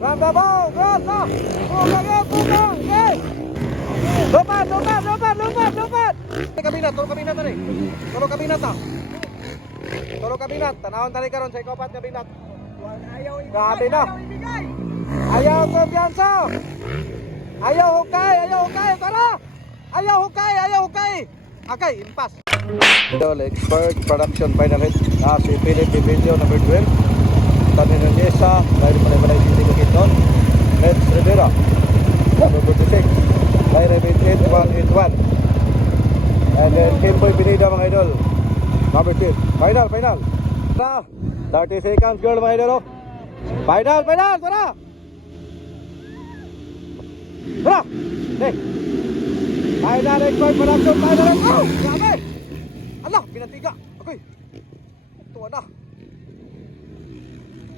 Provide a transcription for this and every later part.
Roundabout, cross na. Puga. Okay. Lupat. Turo kabinat tani. Turo kabinat. Tanahon tani karon sa ikopat kabinat. Grabe na. Ayaw kumpiyansa. Ayaw hukay. Tara. Ayaw hukay. Okay, impas. Idol Expert Production Final Hit. Si Philip Video number 12. Tani ng Yesa. Dahil malay dito Bukidnon. Reds Rivera. Number 46. Dahil 181. And then Kimboy Pineda mga idol. Number 2. Final. 30 seconds girl mga idol. Final. Tara. Hey. Final Expert Production Final Hit. Oh! Grabe! Allah! Pinantiga! Okay. Tuwa na.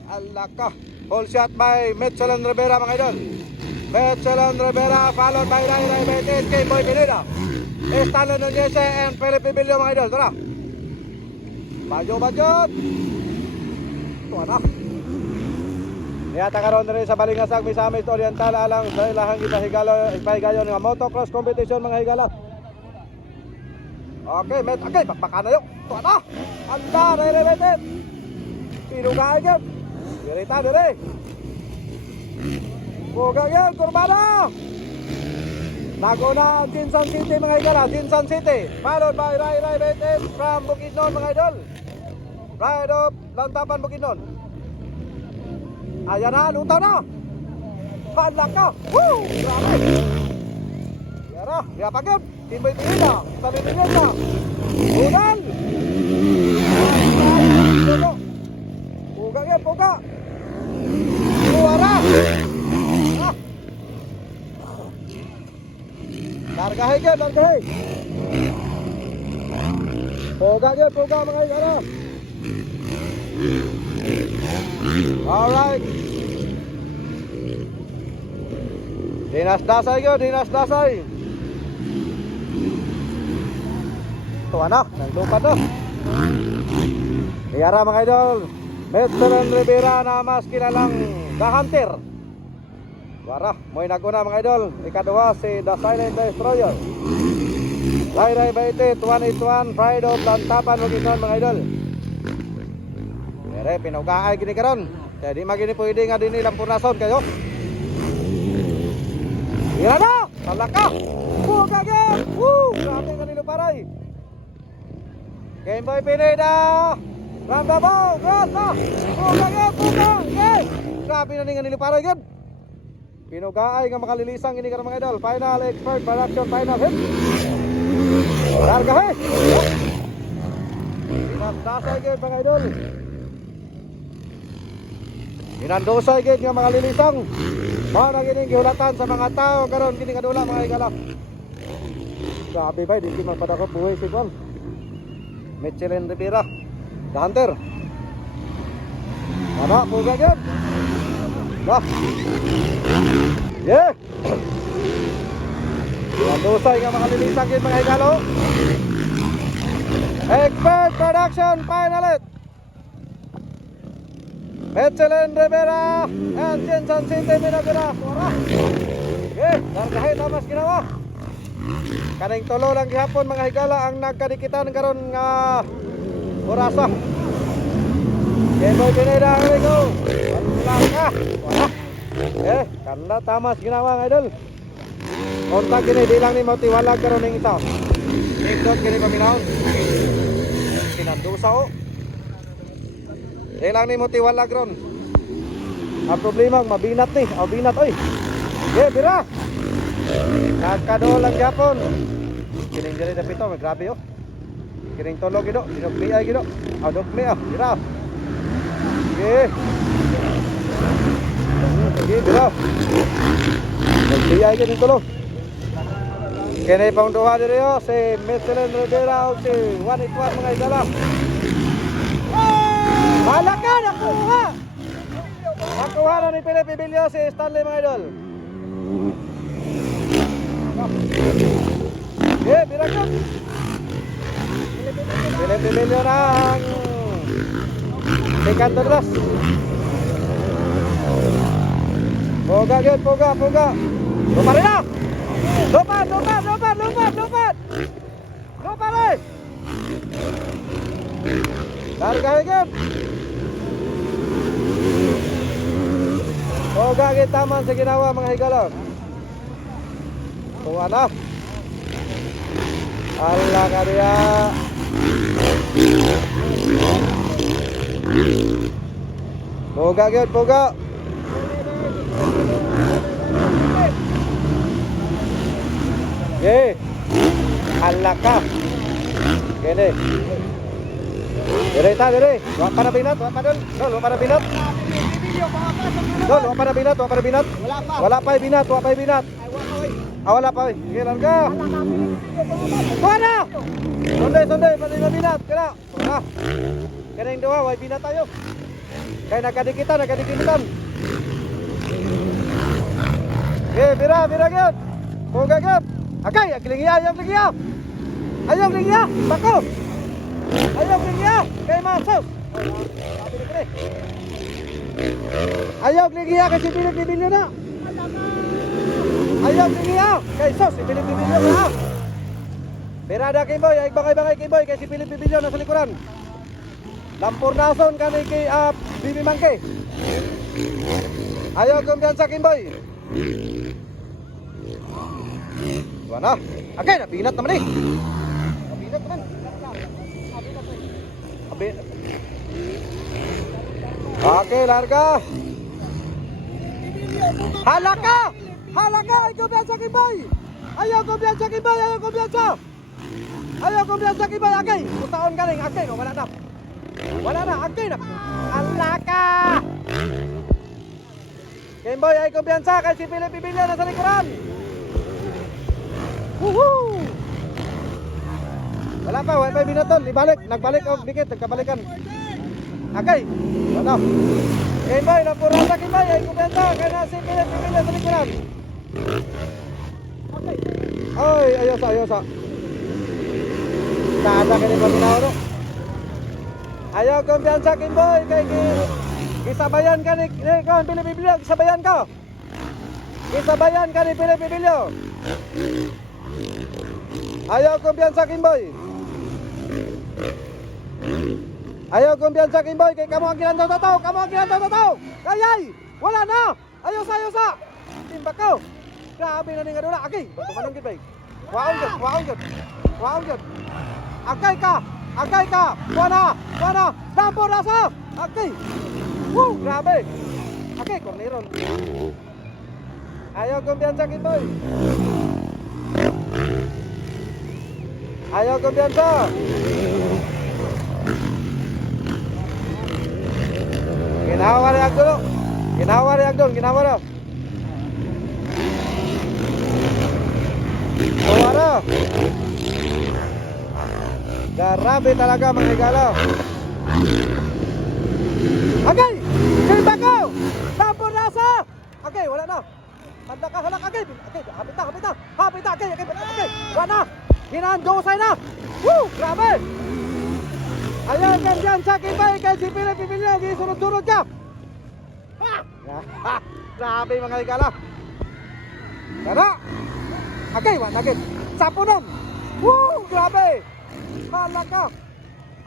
Allah ka. Full shot by Mitchell Rivera mga idol. Mitchell Rivera followed by Ray Betis, Kimboy Pineda. Stanley Nunez and Felipe Bilio mga idol. Tara. Bajot. Tuwa na. Niyata karon rin sa Balingasag Misamis Oriental alang sa ilahang ipahigayon ng motocross competition mga higala. Okay, bakbakan na yun. Tuwa na. Anda, Ray Betis. Pinugay yun. Dirita dire. Pugang yan, kurbana. Naguna ang Jinsan City mga higala. Jinsan City. Followed by Ray Betis from Bukidnon mga idol. Ride up, Lantapan Bukidnon. Ayan na, lutaw na. Halak ka. Woo! Grabe. Yara, yapag yun. Kimboy Pineda. Salimingin na. Unal. Pugang yan, puga. Luwara. Largahe yan, largahe. Pugang yan, puga mga yara. Alright. Dinas dasay. Tuwa na, naglupat na. Iyara mga idol. Mitchell Rivera na mas kilalang The Hunter. Wara, mo'y naguna mga idol. Ikaduha si The Silent Destroyer. Ray Betis 181 Pride of Lantapan Bukidnon mga idol. Mere pinugaay gini karon. Kaya di magini pwede nga din ilang purnason kayo. Ira na! Talaka! Bugagin! Woo! Grabe nga nilo paray. Kimboy Pineda! Roundabout! Cross na! Bugagin! Okay! Grabe na nga nilo paray gud. Pinugaay nga makalilisang gini karon mga idol. Final Expert Production Final Hit. Larga he! Pinagdasay gud mga idol. Inandosay gid nga makalilisang. Mao na gining gihulatan sa mga tao karon kini kadula mga higala. Grabe ba di man padako buhay si Juan. Mitchell Rivera, The Hunter. Ana puga gid. Dah. Yeah. Inandosay nga makalilisang gid mga higala. Expert Production Final Hit. Mitchell Rivera and Jinsan City Minagura. Okay, dargahe tamas ginawa. Kaning tulo lang gihapon mga higala ang nagkadikitan karon nga orasa. Kimboy Pineda, here we go. Laka. Kanda tamas ginawa nga idol. Kontak gini di lang ni matiwalag karon ning isa. Ikot gini paminaw. Pinandusa o. Ilang ni mo tiwalag ron. Ang problema mabinat ni, binat oy. Bira. Nagkado lang gyapon. Kining diri dapito, grabe yo. Kining tolo gido, dinugmi ay gido. Dugmi bira. Bira. Dugmi ay kining tolo. Kene pang duha diri yo si Mitchell Rivera o si 181 mga idala. Malaka nakuha. Nakuha na ni Felipe Bilio si Stanley mga idol. Biragot. Felipe Bilio na ang second last. Poga yun, poga. Lupa rin na. Lupat. Lupa rin. Larga higit. Poga yun, taman sa ginawa mga higala. Tuwa na. Allah ka diya. Poga yun, poga. Ye, Allah ka. Gini. Dire. Wa para binat. Dol, wa para binat. Wala pa binat. Wala pa. Sige, larga. Wala. Sunday, pati na binat. Kaya. Kaya yung dua, way binat tayo. Kaya nakadikitan. Bira gyud. Poga gyud. Akay, ayaw lingiya. Bako. Ayaw lingiya. Kay maso. Ayaw lingiya kay si Bilip na. Ayaw lingiya kay sos si Bilip na. Berada Kimboy, ay bangay Kimboy kay si Bilip na sa likuran. Lampurnason kani kay Bibi Mangke. Ayaw kumpiyansa Kimboy. Wala. Okay, napinat naman eh. Okay, larga. Halaka! Ay kumpiyansa Kimboy. Ayaw kumpiyansa Kimboy. Okay, utaon galing. Okay, wala na. Okay na. Halaka! Kimboy ay kumpiyansa kay si Philip Bibilya na sa likuran. Woohoo! Wala pa binaton, nagbalik og dikit, nagkabalikan. Okay, wala. Kimboy, napurata Kimboy, ay kumenta, kaya na si Philip Bibilya sa likuran. Okay. Ay, ayosa. Kada ka ni paminaw, no? Ayaw kumpiyansa Kimboy, kay gisabayan ka ni Philip Bibilya, gisabayan ka ni Philip Bibilya. Ayaw kumpiyansa Kimboy. Kay kamo ang ginandaw tataw. Kayay, wala na. Ayosa. Timba ko. Grabe na ning aduna. Okay, tumanong gid bay. Waong gid. Akay ka. Wala. Dampor rasa. Okay. Woo, grabe. Okay, korneron. Ayaw kumpiyansa Kimboy. Ayaw kumpiyansa. Ginawa rin agdol. Wala. Grabe talaga mga higala. Okay, silba ko. Tapon nasa. Okay, wala na. Handa ka, okay. Hapit na. Okay. Wala na. Hinandosay na. Woo, grabe. Ayaw kan dyan sa Kimboy kay si Philip Bibilya. Sunod-sunod ka. Grabe mga higala. Tara. Okay, wala na. Sapunon. Woo, grabe. Hala ka.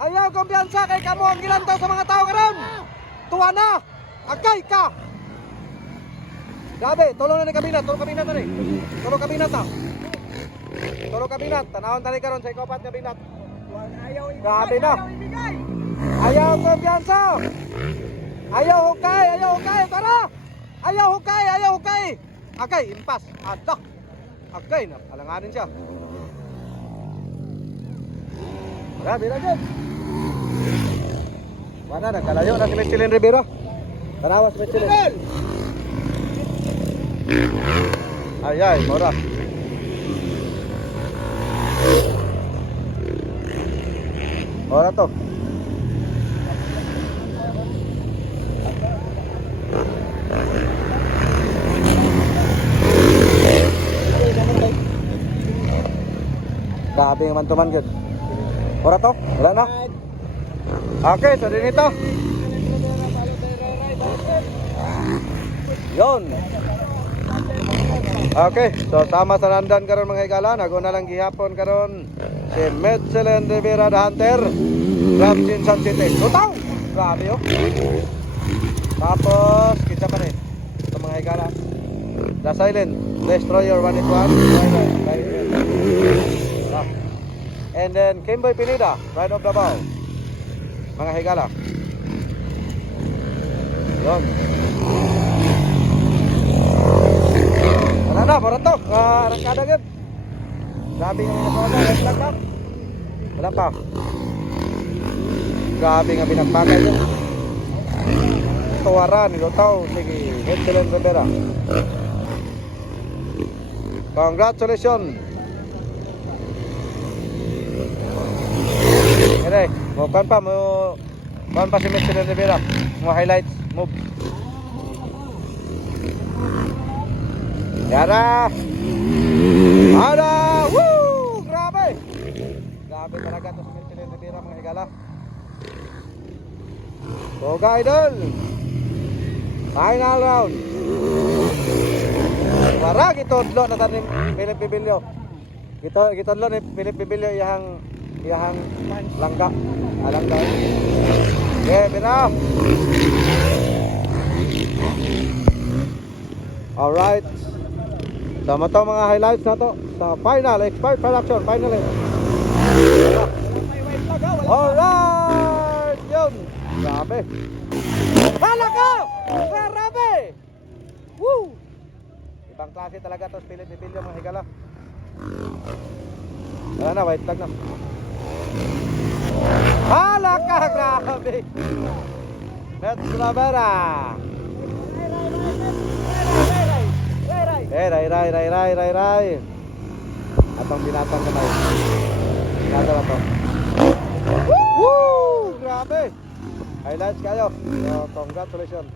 Ayaw kumpiyansa kay kamo ang gilantaw sa mga tao karon. Tuwa na. Agay ka. Grabe, tulong na ni kabinat na ni. Tulong kabinat. Tanawon tani karon sa ikopat nga binat. Grabe na. Ayaw kumpiyansa. Ayaw hukay. Tara. Ayaw hukay. Agay, impas. Ada. Agay na, alanganin siya. Grabe na dyan. Wala, nagkalayo na si Michelin Rivero. Tanawas Michelin. Ay, mora. Mora to. Grabe yung mantuman good. Mora to? Wala na? Okay, so din ito. Yun. Okay, so sama sa nandan karon mga higala, naguna lang gihapon karon si Michelin Rivera the Hunter from Jinsan City. Lutaw! Grabe oh. Tapos kita pa rin ito mga higala. The Silent Destroyer 181. And then Kimboy Pinida, Pride of Davao. Mga higala. Yun. Wala na, baratok. Arangkada agad. Grabe nga minapagay. Wala pa. Grabe nga pinagpagay yun. Tuwaran, Lutaw. Sige, Michelin Rivera. Congratulations. Ere, mo kan pa si Michelin Rivera. Mo highlights, move. Yara. Ada. Woo! Grabe. Grabe talaga to si Michelin Rivera mga higala. Toga idol. Final round. Wara gitodlo na tanim Philip Bibilio. Gitodlo ni Philip Bibilio iyang langga. Langga. Okay, bira. Alright. Sama to mga highlights na to sa final expired production final. Alright. Yun. Grabe. Halaka! Grabe! Woo! Ibang klase talaga to Philip Bibilio mga higala. Wala na, white flag na. Halaka! Grabe! Let's Rivera! Ray. Atong binatang kamay. Binatang na to. Woo! Grabe! Highlights kayo. So, congratulations.